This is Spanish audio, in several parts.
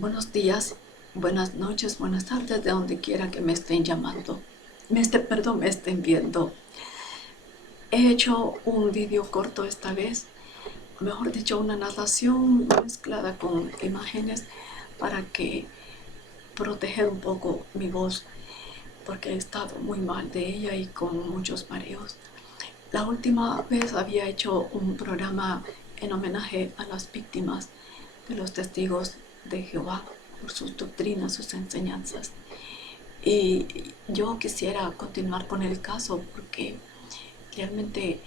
Buenos días, buenas noches, buenas tardes, de donde quiera que me estén llamando. Me estén viendo. He hecho un vídeo corto esta vez, mejor dicho, una narración mezclada con imágenes para que proteger un poco mi voz, porque he estado muy mal de ella y con muchos mareos. La última vez había hecho un programa en homenaje a las víctimas de los testigos de Jehová por sus doctrinas, sus enseñanzas. Y yo quisiera continuar con el caso porque realmente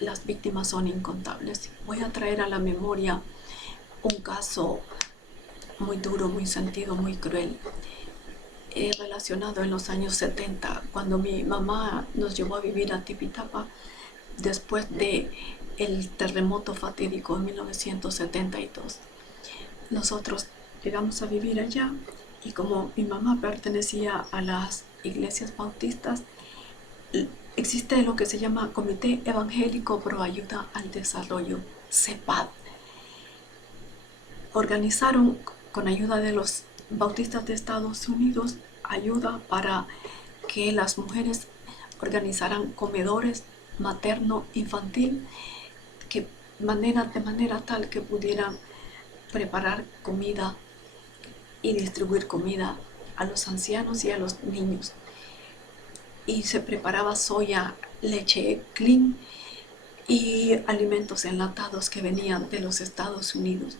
las víctimas son incontables. Voy a traer a la memoria un caso muy duro, muy sentido, muy cruel, relacionado en los años 70, cuando mi mamá nos llevó a vivir a Tipitapa después de el terremoto fatídico en 1972. Nosotros llegamos a vivir allá y como mi mamá pertenecía a las iglesias bautistas, existe lo que se llama Comité Evangélico Pro Ayuda al Desarrollo, CEPAD. Organizaron con ayuda de los bautistas de Estados Unidos ayuda para que las mujeres organizaran comedores materno-infantil de manera tal que pudieran preparar comida y distribuir comida a los ancianos y a los niños. Y se preparaba soya, leche clean y alimentos enlatados que venían de los Estados Unidos.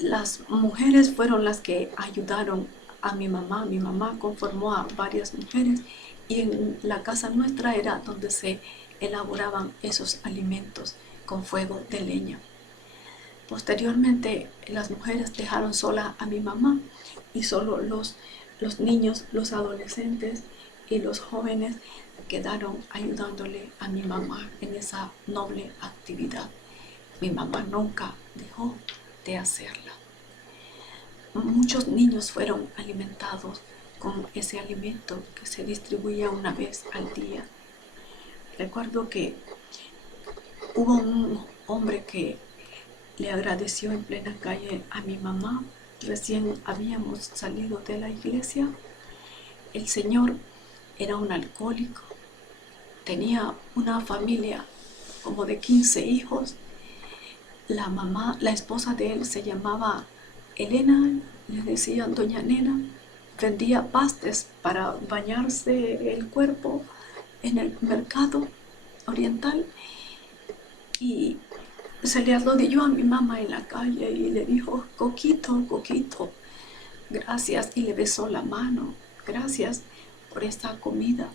Las mujeres fueron las que ayudaron a mi mamá. Mi mamá conformó a varias mujeres y en la casa nuestra era donde se elaboraban esos alimentos con fuego de leña. Posteriormente las mujeres dejaron sola a mi mamá y solo los niños, los adolescentes y los jóvenes quedaron ayudándole a mi mamá en esa noble actividad. Mi mamá nunca dejó de hacerla. Muchos niños fueron alimentados con ese alimento que se distribuía una vez al día. Recuerdo que hubo un hombre que le agradeció en plena calle a mi mamá. Recién habíamos salido de la iglesia. El señor era un alcohólico, tenía una familia como de 15 hijos. La esposa de él se llamaba Elena, le decían doña Nena, vendía pastes para bañarse el cuerpo en el mercado oriental y se le arrodilló a mi mamá en la calle y le dijo, Coquito, Coquito, gracias, y le besó la mano, gracias por esta comida,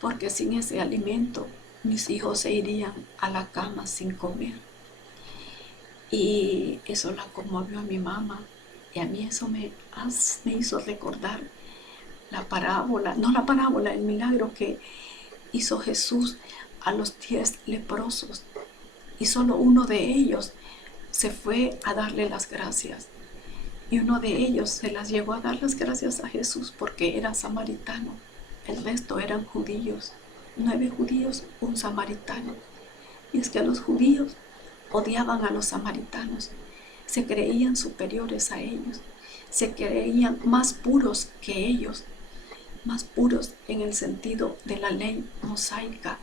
porque sin ese alimento mis hijos se irían a la cama sin comer. Y eso la conmovió a mi mamá y a mí eso me hizo recordar el milagro que hizo Jesús a los 10 leprosos y solo uno de ellos se fue a darle las gracias y uno de ellos se las llegó a dar las gracias a Jesús porque era samaritano, el resto eran judíos, 9 judíos, un samaritano. Y es que los judíos odiaban a los samaritanos, se creían superiores a ellos, se creían más puros que ellos, más puros en el sentido de la ley mosaica,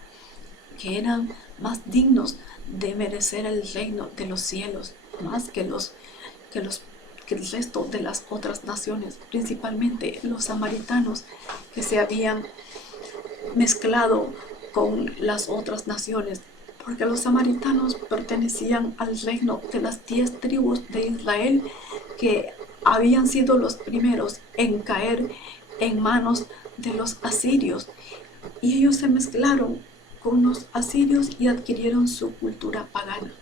que eran más dignos de merecer el reino de los cielos, más que el resto de las otras naciones, principalmente los samaritanos que se habían mezclado con las otras naciones, porque los samaritanos pertenecían al reino de las 10 tribus de Israel que habían sido los primeros en caer en manos de los asirios, y ellos se mezclaron con los asirios y adquirieron su cultura pagana.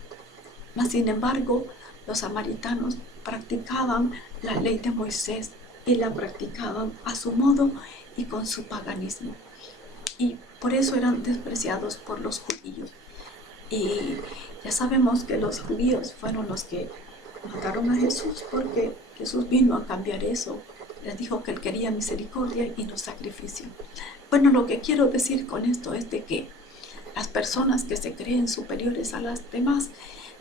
Mas sin embargo, los samaritanos practicaban la ley de Moisés y la practicaban a su modo y con su paganismo. Y por eso eran despreciados por los judíos. Y ya sabemos que los judíos fueron los que mataron a Jesús porque Jesús vino a cambiar eso. Les dijo que él quería misericordia y no sacrificio. Bueno, lo que quiero decir con esto es de que las personas que se creen superiores a las demás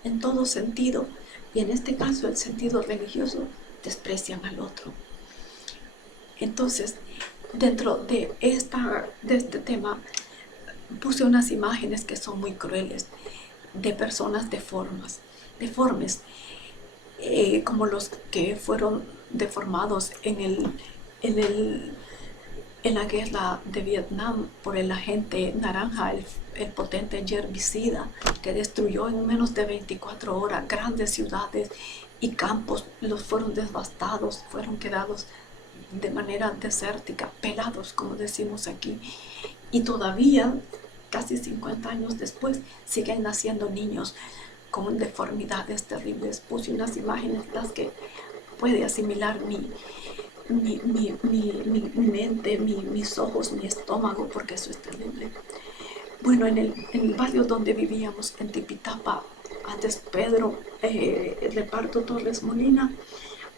en todo sentido, y en este caso el sentido religioso, desprecian al otro. Entonces, dentro de este tema, puse unas imágenes que son muy crueles de personas deformes, como los que fueron deformados en la guerra de Vietnam por el agente naranja, el potente herbicida que destruyó en menos de 24 horas grandes ciudades y campos. Los fueron devastados, fueron quedados de manera desértica, pelados, como decimos aquí. Y todavía, casi 50 años después, siguen naciendo niños con deformidades terribles. Puse unas imágenes, las que puede asimilar mi mente, mis ojos, mi estómago, porque eso es terrible. Bueno, en el barrio donde vivíamos, en Tipitapa, antes Pedro Reparto Torres Molina,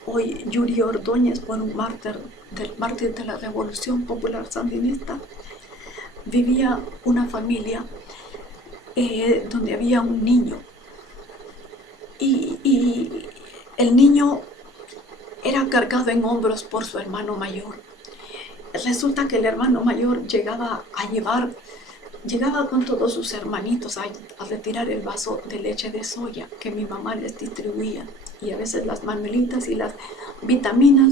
hoy Yuri Ordóñez, por un mártir de la Revolución Popular Sandinista, vivía una familia donde había un niño. Y el niño era cargado en hombros por su hermano mayor. Resulta que el hermano mayor llegaba con todos sus hermanitos a retirar el vaso de leche de soya que mi mamá les distribuía, y a veces las manuelitas y las vitaminas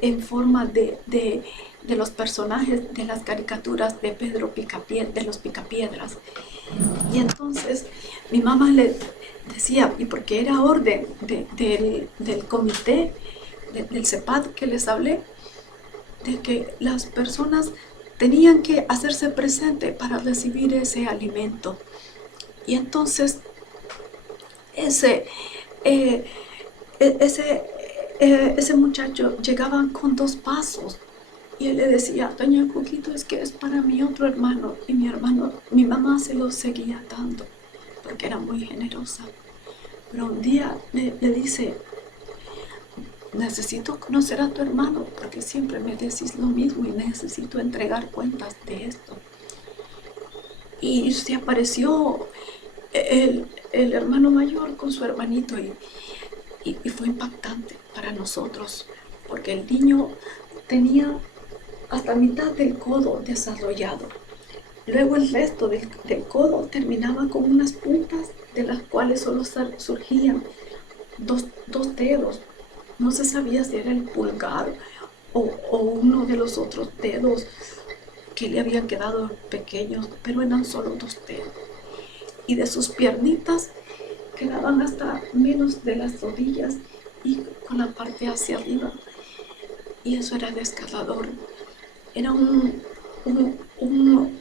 en forma de los personajes de las caricaturas de Pedro Picapiedra, de los Picapiedras. Y entonces mi mamá le decía, y porque era orden del comité, del CEPAD que les hablé, de que las personas tenían que hacerse presente para recibir ese alimento. Y entonces ese muchacho llegaba con 2 vasos y él le decía, doña Cuquito, es que es para mi otro hermano. Y mi mamá se lo seguía dando porque era muy generosa. Pero un día le dice, necesito conocer a tu hermano porque siempre me decís lo mismo y necesito entregar cuentas de esto. Y se apareció el hermano mayor con su hermanito y fue impactante para nosotros porque el niño tenía hasta mitad del codo desarrollado. Luego el resto del codo terminaba con unas puntas de las cuales solo surgían dos dedos. No se sabía si era el pulgar o uno de los otros dedos que le habían quedado pequeños, pero eran solo 2 dedos. Y de sus piernitas quedaban hasta menos de las rodillas y con la parte hacia arriba. Y eso era desgarrador. Era un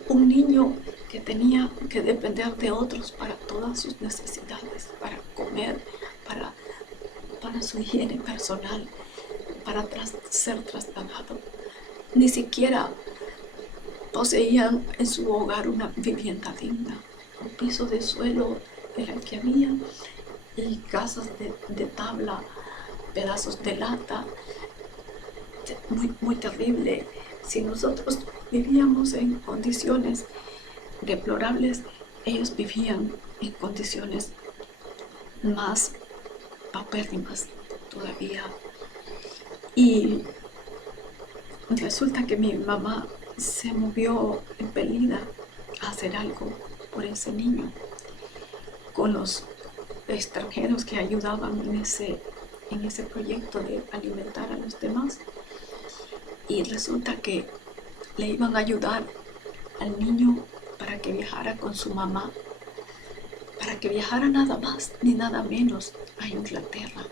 niño que tenía que depender de otros para todas sus necesidades, para comer, para su higiene personal, para ser trasladado. Ni siquiera poseían en su hogar una vivienda digna. Un piso de suelo era el que había y casas de tabla, pedazos de lata, muy, muy terrible. Si nosotros vivíamos en condiciones deplorables, ellos vivían en condiciones más paupérrimas todavía. Y resulta que mi mamá se movió impelida a hacer algo por ese niño con los extranjeros que ayudaban en ese proyecto de alimentar a los demás. Y resulta que le iban a ayudar al niño para que viajara con su mamá, para que viajara nada más ni nada menos a Inglaterra,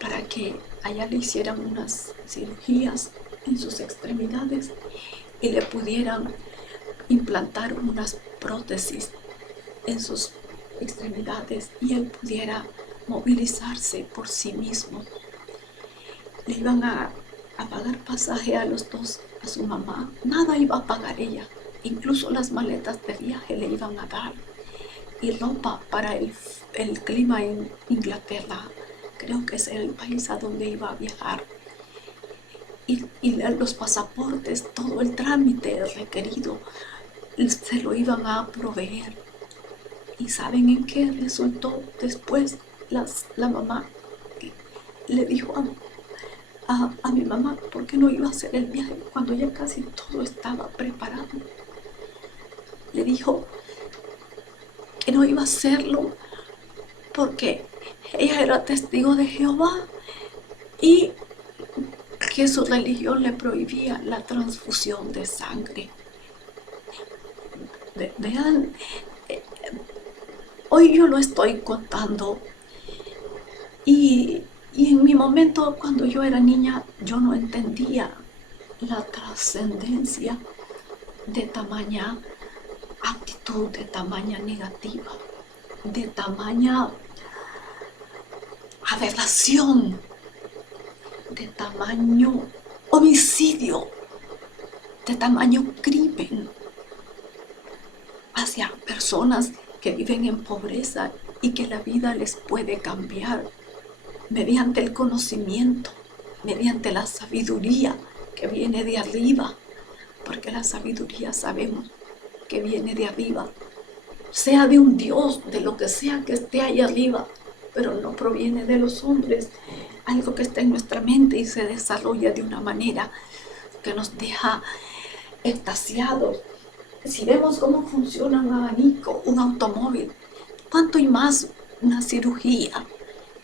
para que allá le hicieran unas cirugías en sus extremidades y le pudieran implantar unas prótesis en sus extremidades y él pudiera movilizarse por sí mismo. Le iban a pagar pasaje a los 2, a su mamá. Nada iba a pagar ella, incluso las maletas de viaje le iban a dar y ropa para el clima en Inglaterra. Creo que es el país a donde iba a viajar. Y los pasaportes, todo el trámite requerido, se lo iban a proveer. ¿Y saben en qué resultó después? La mamá le dijo a mi mamá por qué no iba a hacer el viaje cuando ya casi todo estaba preparado. Le dijo que no iba a hacerlo porque ella era testigo de Jehová y que su religión le prohibía la transfusión de sangre. Vean, hoy yo lo estoy contando y en mi momento cuando yo era niña yo no entendía la trascendencia de tamaña actitud, de tamaña negativa, de tamaña aberración, de tamaño homicidio, de tamaño crimen hacia personas que viven en pobreza y que la vida les puede cambiar mediante el conocimiento, mediante la sabiduría que viene de arriba, porque la sabiduría sabemos que viene de arriba, sea de un Dios, de lo que sea que esté ahí arriba, pero no proviene de los hombres, algo que está en nuestra mente y se desarrolla de una manera que nos deja extasiados. Si vemos cómo funciona un abanico, un automóvil, cuánto y más una cirugía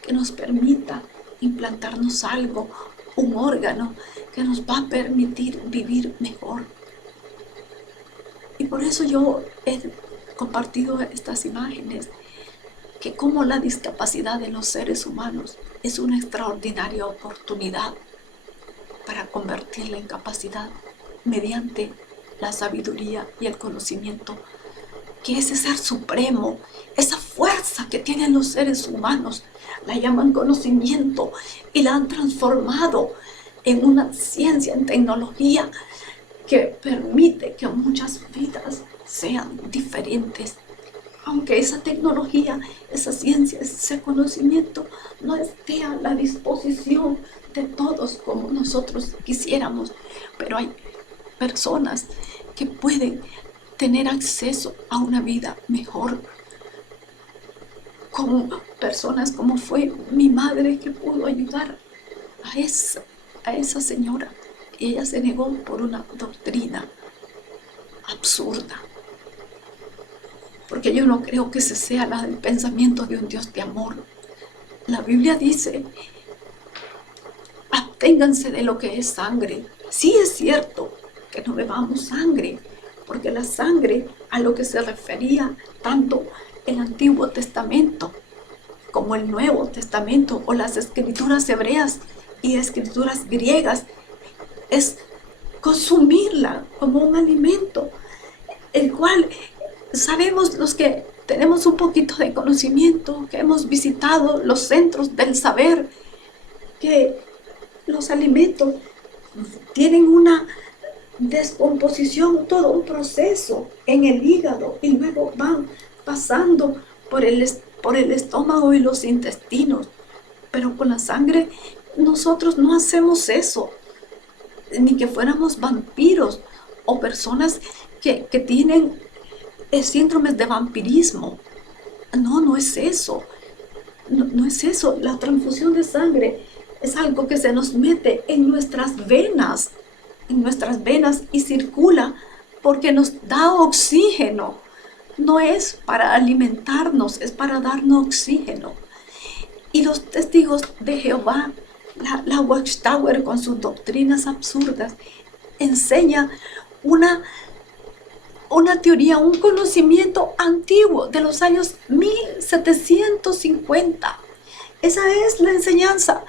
que nos permita implantarnos algo, un órgano que nos va a permitir vivir mejor. Y por eso yo he compartido estas imágenes, que como la discapacidad de los seres humanos es una extraordinaria oportunidad para convertirla en capacidad mediante la sabiduría y el conocimiento, que ese ser supremo, esa fuerza que tienen los seres humanos, la llaman conocimiento y la han transformado en una ciencia, en tecnología que permite que muchas vidas sean diferentes. Aunque esa tecnología, esa ciencia, ese conocimiento no esté a la disposición de todos como nosotros quisiéramos, pero hay personas que pueden tener acceso a una vida mejor, con personas como fue mi madre, que pudo ayudar a esa señora. Y ella se negó por una doctrina absurda, porque yo no creo que ese sea el pensamiento de un Dios de amor. La Biblia dice: absténganse de lo que es sangre. Sí es cierto que no bebamos sangre, porque la sangre a lo que se refería tanto el Antiguo Testamento como el Nuevo Testamento, o las escrituras hebreas y escrituras griegas, es consumirla como un alimento, el cual sabemos los que tenemos un poquito de conocimiento, que hemos visitado los centros del saber, que los alimentos tienen una descomposición, todo un proceso en el hígado, y luego van pasando por el estómago y los intestinos. Pero con la sangre nosotros no hacemos eso, ni que fuéramos vampiros o personas que tienen síndromes de vampirismo. No es eso. No es eso. La transfusión de sangre es algo que se nos mete en nuestras venas y circula porque nos da oxígeno. No es para alimentarnos, es para darnos oxígeno. Y los testigos de Jehová, la Watchtower, con sus doctrinas absurdas, enseña una teoría, un conocimiento antiguo de los años 1750. Esa es la enseñanza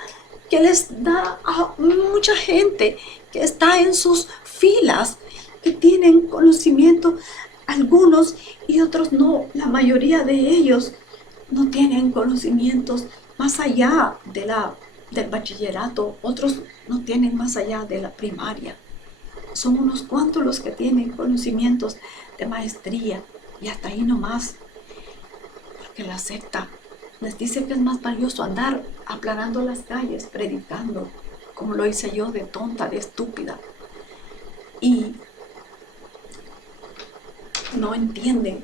que les da a mucha gente que está en sus filas, que tienen conocimiento, algunos y otros no. La mayoría de ellos no tienen conocimientos más allá del bachillerato, otros no tienen más allá de la primaria. Son unos cuantos los que tienen conocimientos de maestría, y hasta ahí nomás, porque la secta les dice que es más valioso andar aplanando las calles, predicando, como lo hice yo, de tonta, de estúpida. Y no entienden,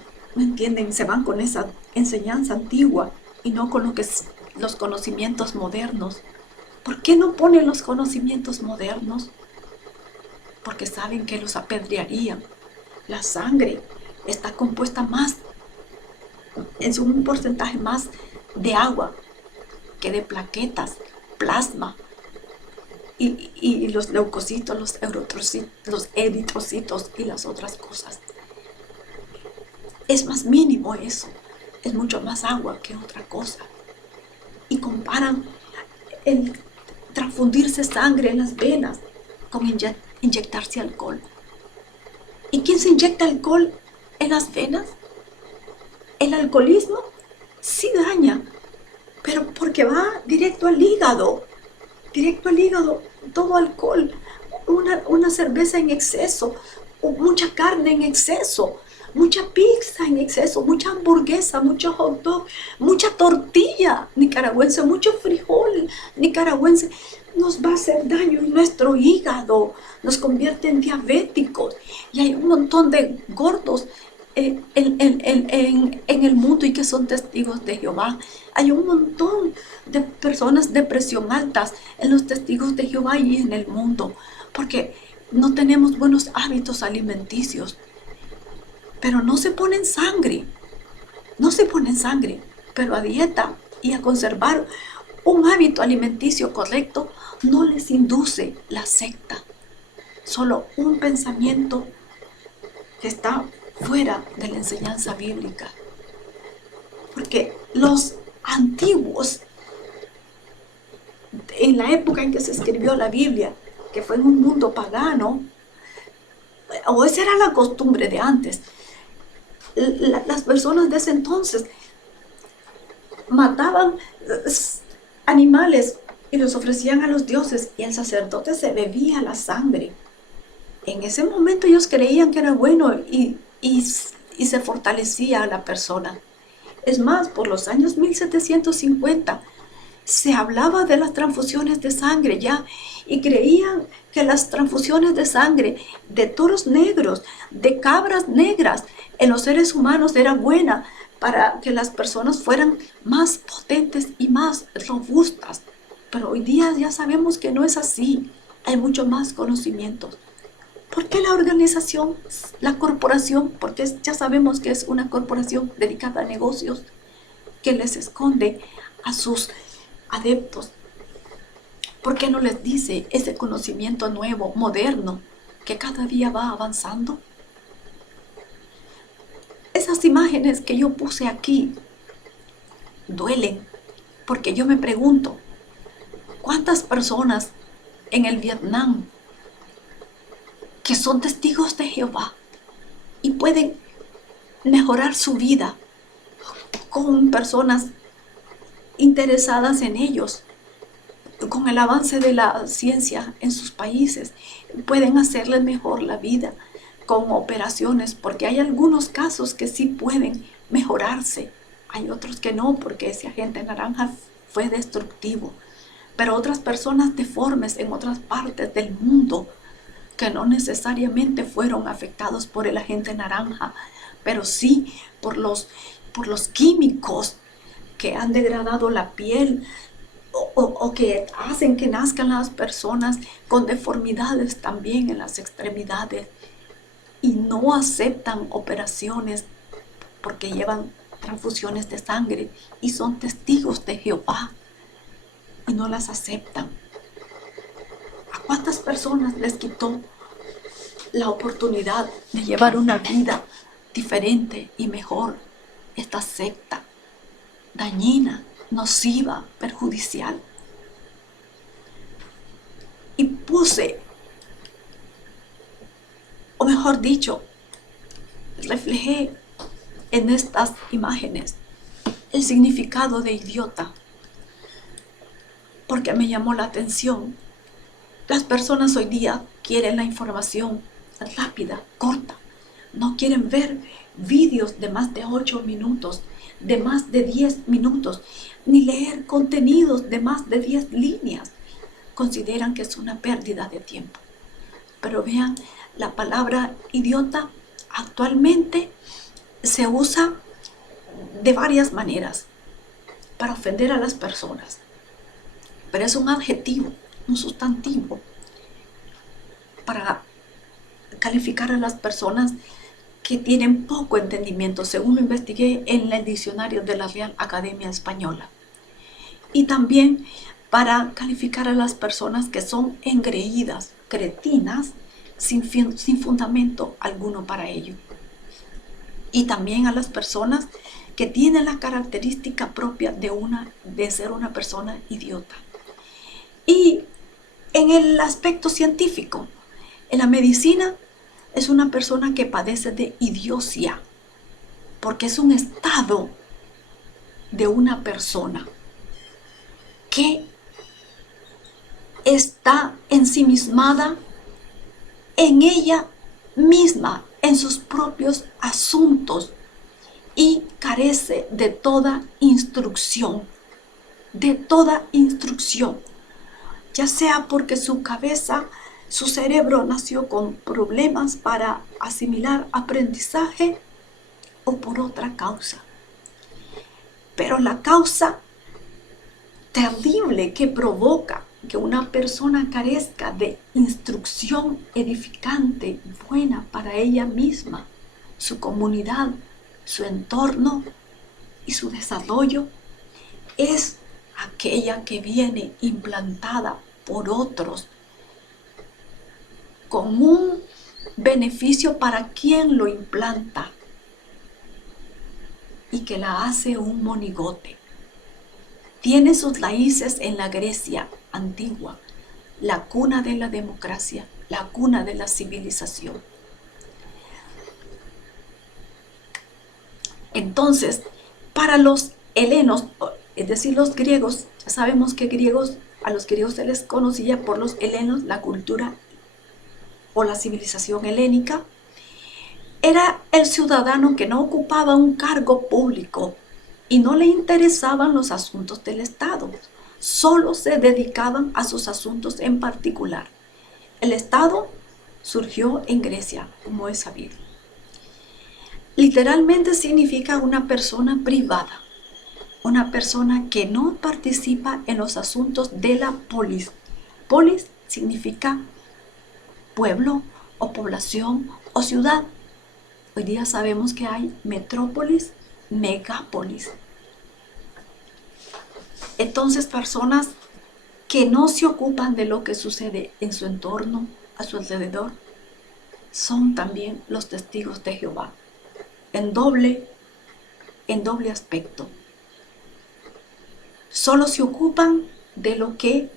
se van con esa enseñanza antigua y no con lo que es los conocimientos modernos. ¿Por qué no ponen los conocimientos modernos? Porque saben que los apedrearían. La sangre está compuesta más, en un porcentaje más de agua que de plaquetas, plasma y los leucocitos, los eritrocitos y las otras cosas. Es más mínimo eso, es mucho más agua que otra cosa. Y comparan el transfundirse sangre en las venas con inyectarse alcohol. ¿Y quién se inyecta alcohol en las venas? El alcoholismo sí daña, pero porque va directo al hígado, todo alcohol, una cerveza en exceso, mucha carne en exceso, mucha pizza en exceso, mucha hamburguesa, mucho hot dog, mucha tortilla nicaragüense, mucho frijol nicaragüense, nos va a hacer daño en nuestro hígado, nos convierte en diabéticos. Y hay un montón de gordos en el mundo y que son testigos de Jehová. Hay un montón de personas de presión altas en los testigos de Jehová y en el mundo, porque no tenemos buenos hábitos alimenticios. Pero no se ponen sangre, pero a dieta y a conservar un hábito alimenticio correcto no les induce la secta. Solo un pensamiento que está fuera de la enseñanza bíblica. Porque los antiguos, en la época en que se escribió la Biblia, que fue en un mundo pagano, o esa era la costumbre de antes, las personas de ese entonces mataban animales y los ofrecían a los dioses y el sacerdote se bebía la sangre. En ese momento ellos creían que era bueno y se fortalecía a la persona. Es más, por los años 1750 se hablaba de las transfusiones de sangre ya y creían que las transfusiones de sangre de toros negros, de cabras negras en los seres humanos era buena para que las personas fueran más potentes y más robustas. Pero hoy día ya sabemos que no es así. Hay mucho más conocimientos. ¿Por qué la organización, la corporación, porque ya sabemos que es una corporación dedicada a negocios, que les esconde a sus adeptos? ¿Por qué no les dice ese conocimiento nuevo, moderno, que cada día va avanzando? Esas imágenes que yo puse aquí duelen, porque yo me pregunto, ¿cuántas personas en el Vietnam que son testigos de Jehová y pueden mejorar su vida con personas interesadas en ellos, con el avance de la ciencia en sus países, pueden hacerles mejor la vida con operaciones? Porque hay algunos casos que sí pueden mejorarse, hay otros que no, porque ese agente naranja fue destructivo. Pero otras personas deformes en otras partes del mundo que no necesariamente fueron afectados por el agente naranja, pero sí por los químicos que han degradado la piel o que hacen que nazcan las personas con deformidades también en las extremidades y no aceptan operaciones porque llevan transfusiones de sangre y son testigos de Jehová y no las aceptan. ¿A cuántas personas les quitó la oportunidad de llevar una vida diferente y mejor esta secta dañina, nociva, perjudicial? Y puse, o mejor dicho, reflejé en estas imágenes el significado de idiota, porque me llamó la atención. Las personas hoy día quieren la información rápida, corta. No quieren ver vídeos de más de 8 minutos, de más de 10 minutos, ni leer contenidos de más de 10 líneas. Consideran que es una pérdida de tiempo. Pero vean, la palabra idiota actualmente se usa de varias maneras para ofender a las personas. pero es un adjetivo, un sustantivo, para calificar a las personas que tienen poco entendimiento, según lo investigué en el diccionario de la Real Academia Española. Y también para calificar a las personas que son engreídas, cretinas, sin fundamento alguno para ello. Y también a las personas que tienen la característica propia de ser una persona idiota. Y en el aspecto científico, en la medicina, es una persona que padece de idiocia, porque es un estado de una persona que está ensimismada en ella misma, en sus propios asuntos, y carece de toda instrucción, ya sea porque su cabeza, su cerebro nació con problemas para asimilar aprendizaje o por otra causa. Pero la causa terrible que provoca que una persona carezca de instrucción edificante, buena para ella misma, su comunidad, su entorno y su desarrollo, es aquella que viene implantada por otros con un beneficio para quien lo implanta y que la hace un monigote. Tiene sus raíces en la Grecia antigua, la cuna de la democracia, la cuna de la civilización. Entonces, para los helenos, es decir, los griegos, ya sabemos que a los griegos se les conocía por los helenos, la cultura o la civilización helénica, era el ciudadano que no ocupaba un cargo público y no le interesaban los asuntos del Estado, solo se dedicaban a sus asuntos en particular. El Estado surgió en Grecia, como es sabido. Literalmente significa una persona privada, una persona que no participa en los asuntos de la polis. Polis significa pueblo o población o ciudad. Hoy día sabemos que hay metrópolis, megápolis. Entonces, personas que no se ocupan de lo que sucede en su entorno, a su alrededor, son también los testigos de Jehová, en doble aspecto. Solo se ocupan de lo que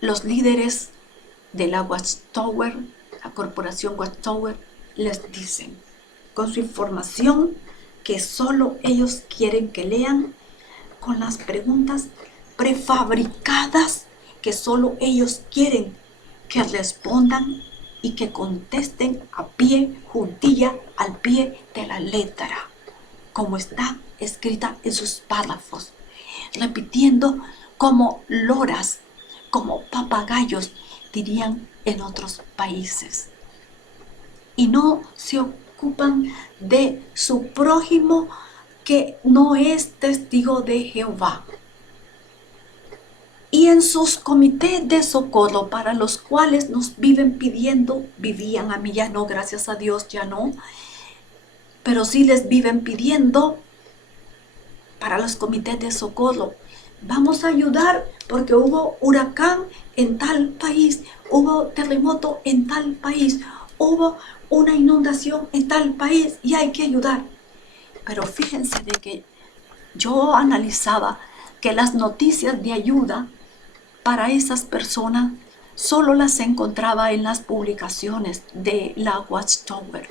los líderes de la Watchtower, la corporación Watchtower, les dicen, con su información que solo ellos quieren que lean, con las preguntas prefabricadas que solo ellos quieren que respondan y que contesten a pie, juntilla, al pie de la letra, como está escrita en sus párrafos, repitiendo como loras, como papagayos, dirían en otros países. Y no se ocupan de su prójimo que no es testigo de Jehová. Y en sus comités de socorro, para los cuales nos vivían, a mí ya no, gracias a Dios ya no, pero sí les viven pidiendo para los comités de socorro. Vamos a ayudar porque hubo huracán en tal país, hubo terremoto en tal país, hubo una inundación en tal país y hay que ayudar. Pero fíjense de que yo analizaba que las noticias de ayuda para esas personas solo las encontraba en las publicaciones de la Watchtower.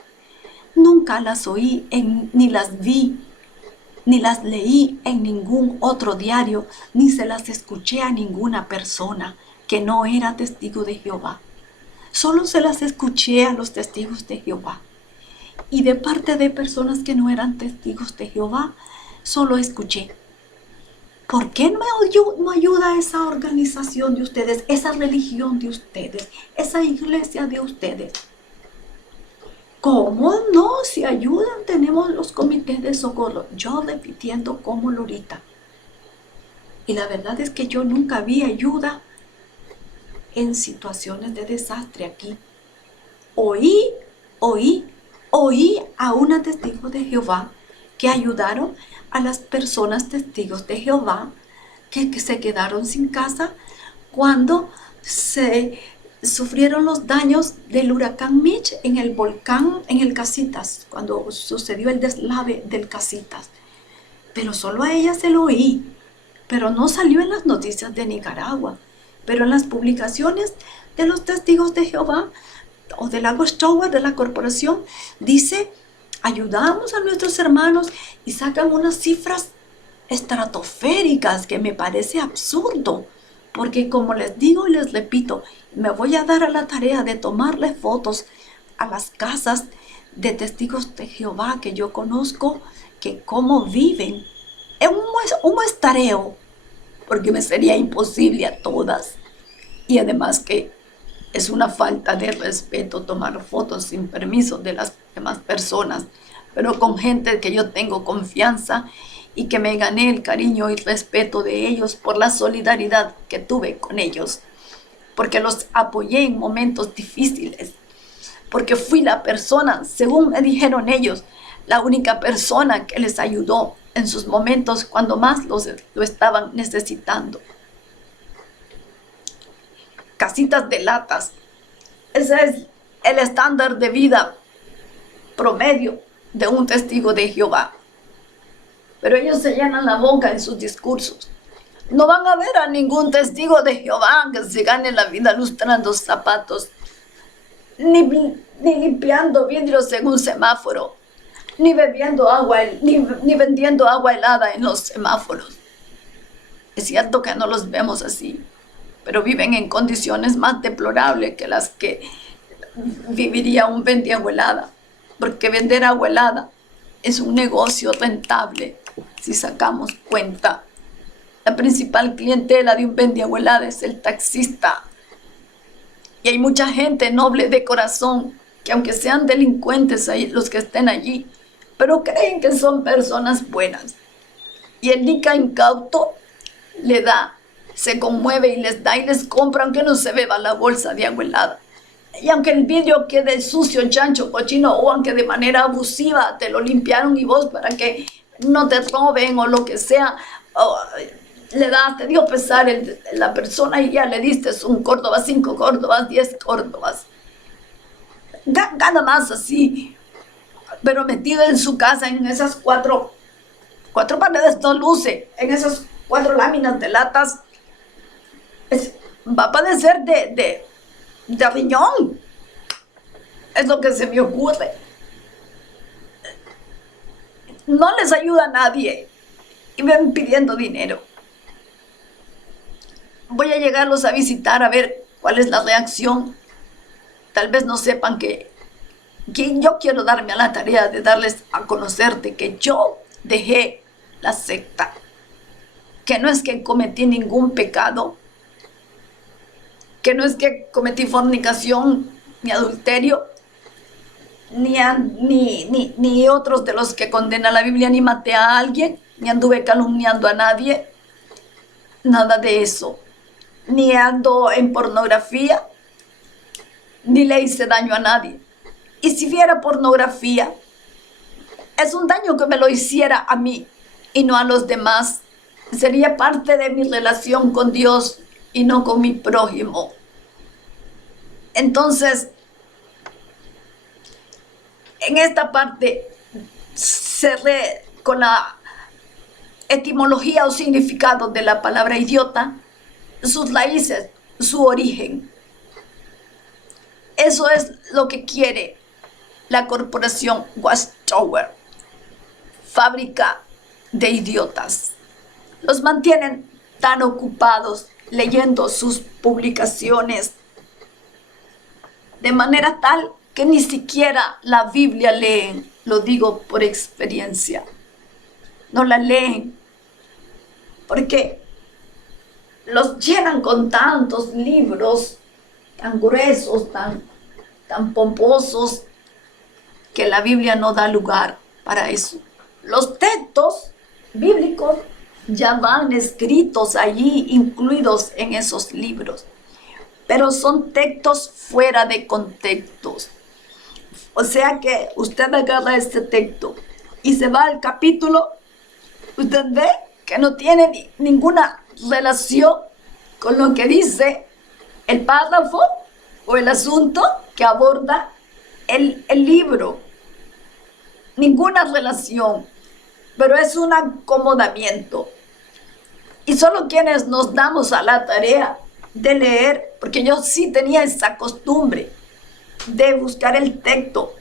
Nunca las oí, ni las vi, ni las leí en ningún otro diario, ni se las escuché a ninguna persona que no era testigo de Jehová. Solo se las escuché a los testigos de Jehová. Y de parte de personas que no eran testigos de Jehová, solo escuché: ¿por qué no ayuda esa organización de ustedes, esa religión de ustedes, esa iglesia de ustedes? ¿Cómo no? Si ayudan, tenemos los comités de socorro. Yo repitiendo como lorita. Y la verdad es que yo nunca vi ayuda en situaciones de desastre aquí. Oí, oí a una testigo de Jehová que ayudaron a las personas testigos de Jehová que se quedaron sin casa cuando se sufrieron los daños del huracán Mitch en el volcán, en el Casitas, cuando sucedió el deslave del Casitas. Pero solo a ella se lo oí, pero no salió en las noticias de Nicaragua, pero en las publicaciones de los testigos de Jehová o de la Watchtower, de la corporación, dice, ayudamos a nuestros hermanos, y sacan unas cifras estratosféricas que me parece absurdo, porque como les digo y les repito, me voy a dar a la tarea de tomarle fotos a las casas de testigos de Jehová que yo conozco, que cómo viven. Es un muestreo, porque me sería imposible a todas, y además que es una falta de respeto tomar fotos sin permiso de las demás personas, pero con gente que yo tengo confianza y que me gané el cariño y respeto de ellos por la solidaridad que tuve con ellos, porque los apoyé en momentos difíciles, porque fui la persona, según me dijeron ellos, la única persona que les ayudó en sus momentos cuando más lo estaban necesitando. Casitas de latas. Ese es el estándar de vida promedio de un testigo de Jehová. Pero ellos se llenan la boca en sus discursos. No van a ver a ningún testigo de Jehová que se gane la vida lustrando zapatos, ni limpiando vidrios en un semáforo, ni bebiendo agua, ni vendiendo agua helada en los semáforos. Es cierto que no los vemos así, pero viven en condiciones más deplorables que las que viviría un vendiagua helada, porque vender agua helada es un negocio rentable si sacamos cuenta. La principal clientela de un vendiagua helada es el taxista, y hay mucha gente noble de corazón que, aunque sean delincuentes ahí, los que estén allí, pero creen que son personas buenas, y el Nica incauto le da, se conmueve y les da y les compra, aunque no se beba la bolsa de agua helada. Y aunque el vidrio quede sucio, chancho, cochino, o aunque de manera abusiva te lo limpiaron y vos para que no te roben o lo que sea, le das, te dio pesar la persona y ya le diste un Córdoba, 5 Córdobas, 10 Córdobas. Gana más así, pero metido en su casa, en esas cuatro paredes no luce, en esas 4 láminas de latas, va a padecer de riñón. Es lo que se me ocurre. No les ayuda a nadie y ven pidiendo dinero. Voy a llegarlos a visitar a ver cuál es la reacción. Tal vez no sepan que yo quiero darme a la tarea de darles a conocerte que yo dejé la secta, que no es que cometí ningún pecado, que no es que cometí fornicación ni adulterio, ni otros de los que condena la Biblia, ni maté a alguien, ni anduve calumniando a nadie, nada de eso, ni ando en pornografía, ni le hice daño a nadie. Y si viera pornografía, es un daño que me lo hiciera a mí y no a los demás. Sería parte de mi relación con Dios y no con mi prójimo. Entonces, en esta parte cerré con la etimología o significado de la palabra idiota, sus raíces, su origen. Eso es lo que quiere la corporación Watchtower, fábrica de idiotas. Los mantienen tan ocupados leyendo sus publicaciones de manera tal que ni siquiera la Biblia leen. Lo digo por experiencia. No la leen porque los llenan con tantos libros tan gruesos, tan pomposos, que la Biblia no da lugar para eso. Los textos bíblicos ya van escritos allí, incluidos en esos libros, pero son textos fuera de contextos. O sea que usted agarra este texto y se va al capítulo, usted ve que no tiene ninguna relación con lo que dice el párrafo o el asunto que aborda el libro. Ninguna relación, pero es un acomodamiento. Y solo quienes nos damos a la tarea de leer, porque yo sí tenía esa costumbre de buscar el texto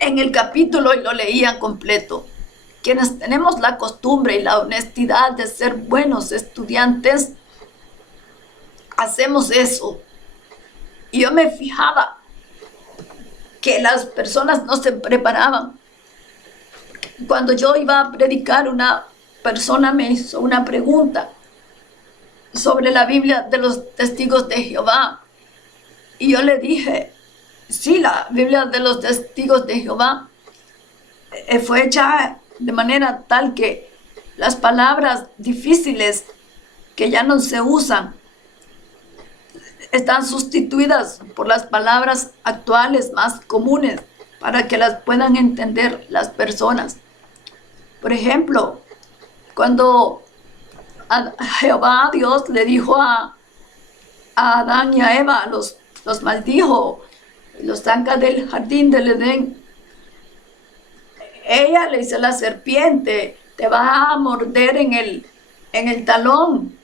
en el capítulo y lo leía completo. Quienes tenemos la costumbre y la honestidad de ser buenos estudiantes, hacemos eso. Y yo me fijaba que las personas no se preparaban. Cuando yo iba a predicar, una persona me hizo una pregunta sobre la Biblia de los Testigos de Jehová. Y yo le dije, sí, la Biblia de los Testigos de Jehová fue hecha de manera tal que las palabras difíciles que ya no se usan están sustituidas por las palabras actuales más comunes para que las puedan entender las personas. Por ejemplo, cuando Jehová Dios le dijo a Adán y a Eva, los maldijo, los saca del jardín del Edén, ella le dice a la serpiente, te va a morder en el talón,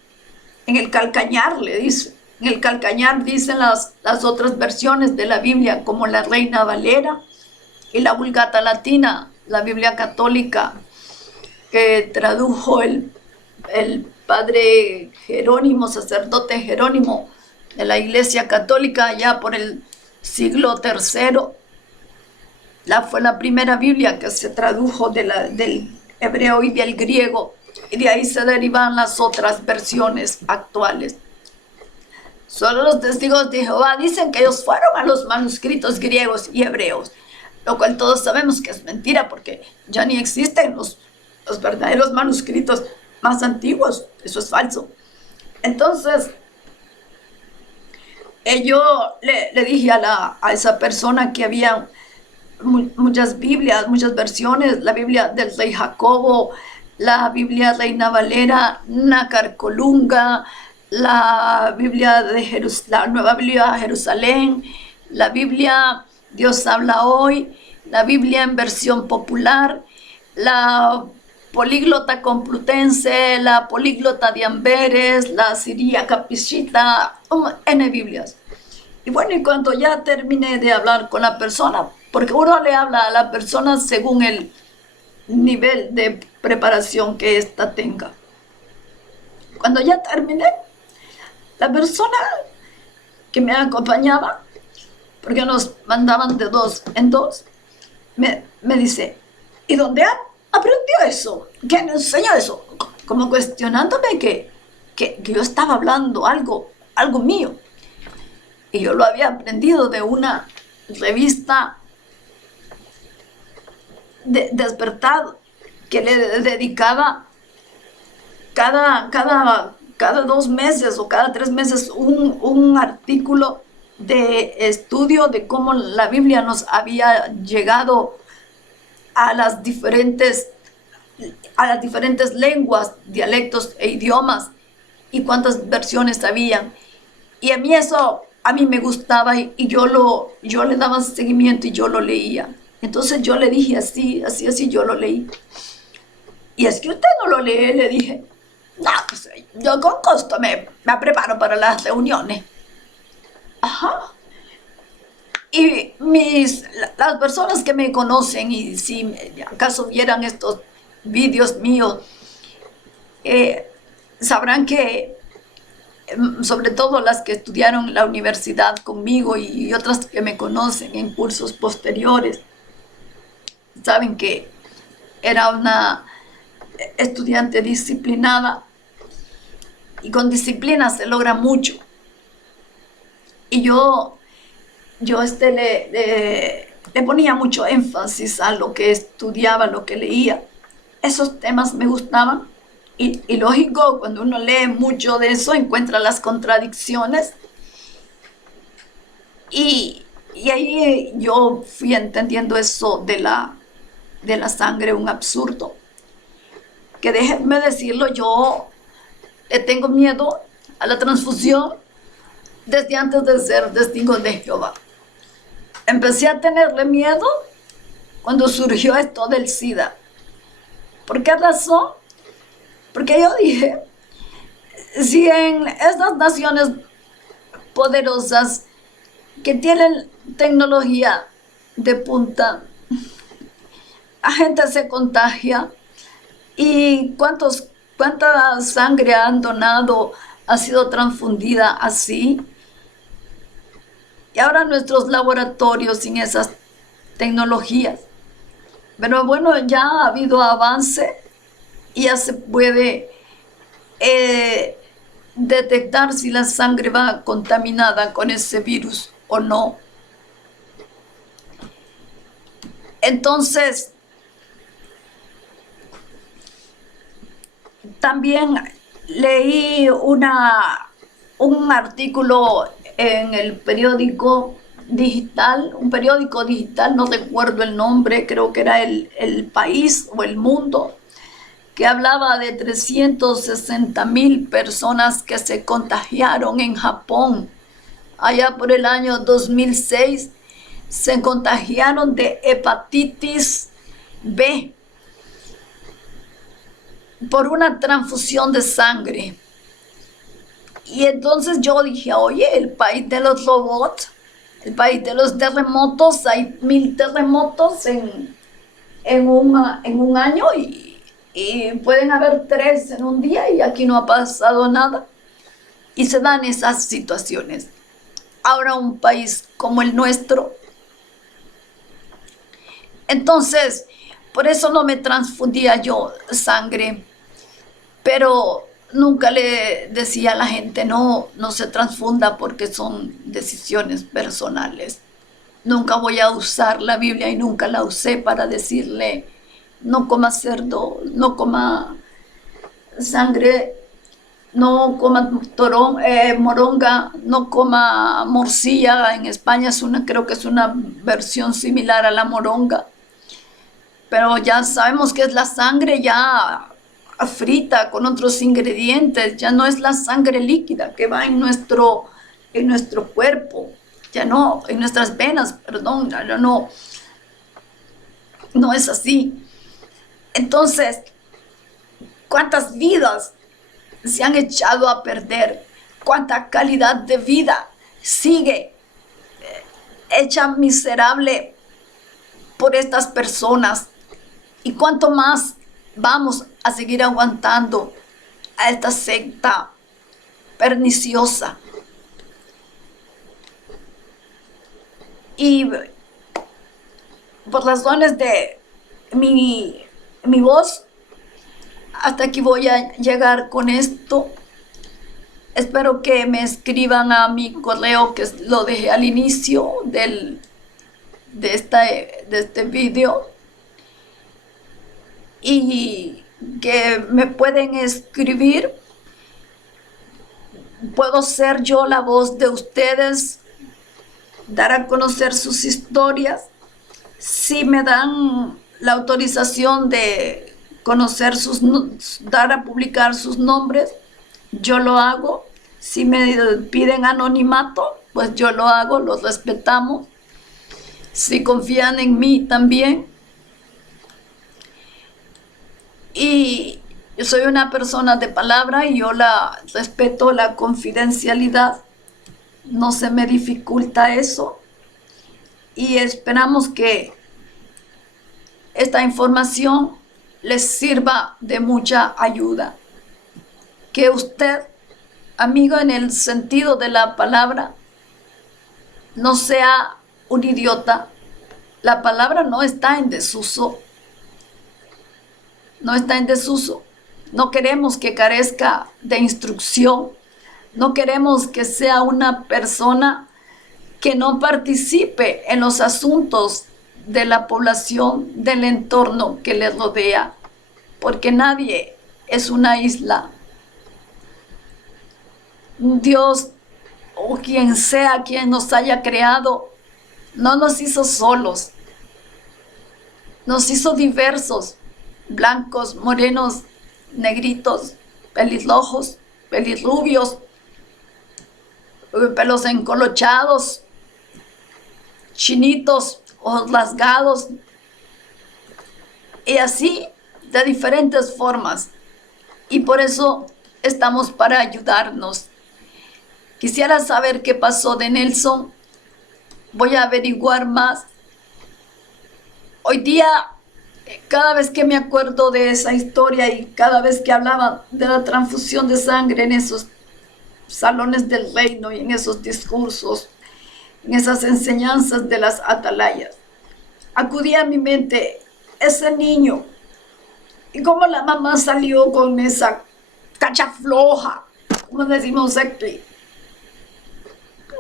en el calcañar, le dice. En el calcañar dicen las otras versiones de la Biblia, como la Reina Valera y la Vulgata Latina, la Biblia católica, que tradujo el padre Jerónimo, sacerdote Jerónimo de la Iglesia Católica, ya por el siglo III. Fue la primera Biblia que se tradujo del hebreo y del griego, y de ahí se derivan las otras versiones actuales. Solo los testigos de Jehová dicen que ellos fueron a los manuscritos griegos y hebreos, lo cual todos sabemos que es mentira, porque ya ni existen los verdaderos manuscritos más antiguos. Eso es falso. Entonces, yo le dije a esa persona que había muchas Biblias, muchas versiones, la Biblia del Rey Jacobo, la Biblia Reina Valera, Nácar Colunga, la Biblia de la Nueva Biblia de Jerusalén, la Biblia Dios habla hoy, la Biblia en versión popular, la Políglota Complutense, la Políglota de Amberes, la Siríaca Pichita, N Biblias. Y bueno, y cuando ya terminé de hablar con la persona, porque uno le habla a la persona según el nivel de preparación que ésta tenga. Cuando ya terminé, la persona que me acompañaba, porque nos mandaban de dos en dos, me dice, ¿y dónde aprendió eso? ¿Quién enseñó eso? Como cuestionándome que yo estaba hablando algo mío. Y yo lo había aprendido de una revista de Despertado, que le dedicaba cada 2 meses o cada 3 meses un artículo de estudio de cómo la Biblia nos había llegado a las diferentes lenguas, dialectos e idiomas, y cuántas versiones había. Y a mí eso, a mí me gustaba, y yo le daba seguimiento y yo lo leía. Entonces yo le dije así, yo lo leí. Y es que usted no lo lee, le dije. No, pues yo con gusto me preparo para las reuniones. Ajá. Y las personas que me conocen, y si acaso vieran estos vídeos míos, sabrán que, sobre todo las que estudiaron en la universidad conmigo y otras que me conocen en cursos posteriores, saben que era una estudiante disciplinada, y con disciplina se logra mucho. Y yo le ponía mucho énfasis a lo que estudiaba, lo que leía. esos temas me gustaban. Y lógico, cuando uno lee mucho de eso, encuentra las contradicciones. Y ahí yo fui entendiendo eso de la sangre, un absurdo. Que déjenme decirlo, yo le tengo miedo a la transfusión desde antes de ser testigo de Jehová. Empecé a tenerle miedo cuando surgió esto del SIDA. ¿Por qué razón? Porque yo dije, si en estas naciones poderosas que tienen tecnología de punta, la gente se contagia, y cuánta sangre han donado, ha sido transfundida así, y ahora nuestros laboratorios sin esas tecnologías. Pero bueno, ya ha habido avance y ya se puede detectar si la sangre va contaminada con ese virus o no. Entonces, también leí un artículo en el periódico digital, un periódico digital, no recuerdo el nombre, creo que era el País o El Mundo, que hablaba de 360,000 personas que se contagiaron en Japón. Allá por el año 2006 se contagiaron de hepatitis B por una transfusión de sangre. Y entonces yo dije, oye, el país de los robots, el país de los terremotos, hay 1,000 terremotos en un año y pueden haber 3 en un día y aquí no ha pasado nada. Y se dan esas situaciones. Ahora un país como el nuestro. Entonces, por eso no me transfundía yo sangre, pero nunca le decía a la gente, no se transfunda porque son decisiones personales. Nunca voy a usar la Biblia y nunca la usé para decirle, no coma cerdo, no coma sangre, no coma moronga, no coma morcilla. En España creo que es una versión similar a la moronga. Pero ya sabemos que es la sangre ya frita con otros ingredientes, ya no es la sangre líquida que va en nuestro cuerpo, ya no, en nuestras venas, perdón, ya no es así. Entonces, ¿cuántas vidas se han echado a perder? ¿Cuánta calidad de vida sigue hecha miserable por estas personas? ¿Y cuánto más vamos a seguir aguantando a esta secta perniciosa? Y por razones de mi voz, hasta aquí voy a llegar con esto. Espero que me escriban a mi correo, que lo dejé al inicio de este video, y que me pueden escribir. Puedo ser yo la voz de ustedes, dar a conocer sus historias. Si me dan la autorización de conocer dar a publicar sus nombres, yo lo hago. Si me piden anonimato, pues yo lo hago, los respetamos. Si confían en mí también. Y yo soy una persona de palabra y yo respeto la confidencialidad. No se me dificulta eso. Y esperamos que esta información les sirva de mucha ayuda. Que usted, amigo, en el sentido de la palabra, no sea un idiota. La palabra no está en desuso. No está en desuso. No queremos que carezca de instrucción. No queremos que sea una persona que no participe en los asuntos de la población, del entorno que le rodea. porque nadie es una isla. Dios, o quien sea quien nos haya creado, no nos hizo solos, nos hizo diversos, blancos, morenos, negritos, pelirrojos, pelirrubios, pelos encolochados, chinitos, ojos rasgados, y así de diferentes formas. Y por eso estamos para ayudarnos. Quisiera saber qué pasó de Nelson. Voy a averiguar más. Hoy día, cada vez que me acuerdo de esa historia y cada vez que hablaba de la transfusión de sangre en esos salones del reino y en esos discursos, en esas enseñanzas de las atalayas, acudía a mi mente ese niño y cómo la mamá salió con esa cacha floja, como decimos aquí.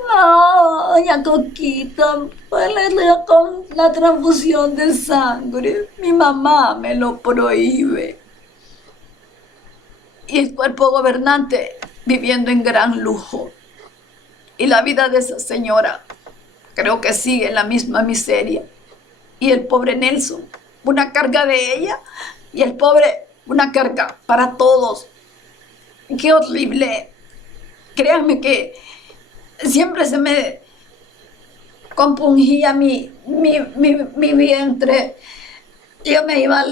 No, doña Coquita, pues con la transfusión de sangre, mi mamá me lo prohíbe. Y el cuerpo gobernante viviendo en gran lujo. Y la vida de esa señora creo que sigue en la misma miseria. Y el pobre Nelson, una carga de ella, y el pobre, una carga para todos. Qué horrible. Créanme que siempre se me compungía mi vientre. Yo me iba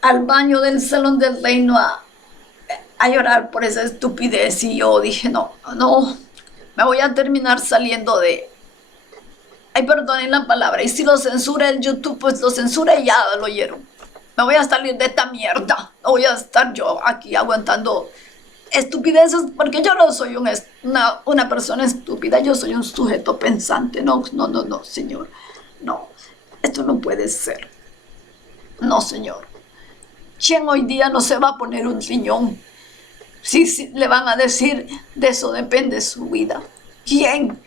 al baño del salón del reino a llorar por esa estupidez, y yo dije, no, me voy a terminar saliendo de... Ay, perdonen la palabra, y si lo censura el YouTube, pues lo censura y ya lo oyeron. Me voy a salir de esta mierda, no voy a estar yo aquí aguantando estupideces, porque yo no soy una persona estúpida, yo soy un sujeto pensante. No, señor, no, esto no puede ser. No, señor. ¿Quién hoy día no se va a poner un riñón? Si le van a decir, de eso depende su vida. ¿Quién?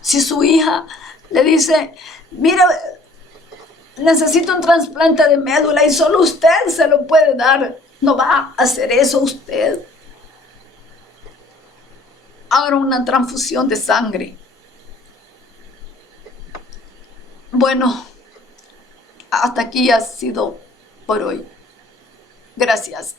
Si su hija le dice, mira, necesito un trasplante de médula y solo usted se lo puede dar, ¿no va a hacer eso usted? Ahora una transfusión de sangre. Bueno, hasta aquí ha sido por hoy. Gracias.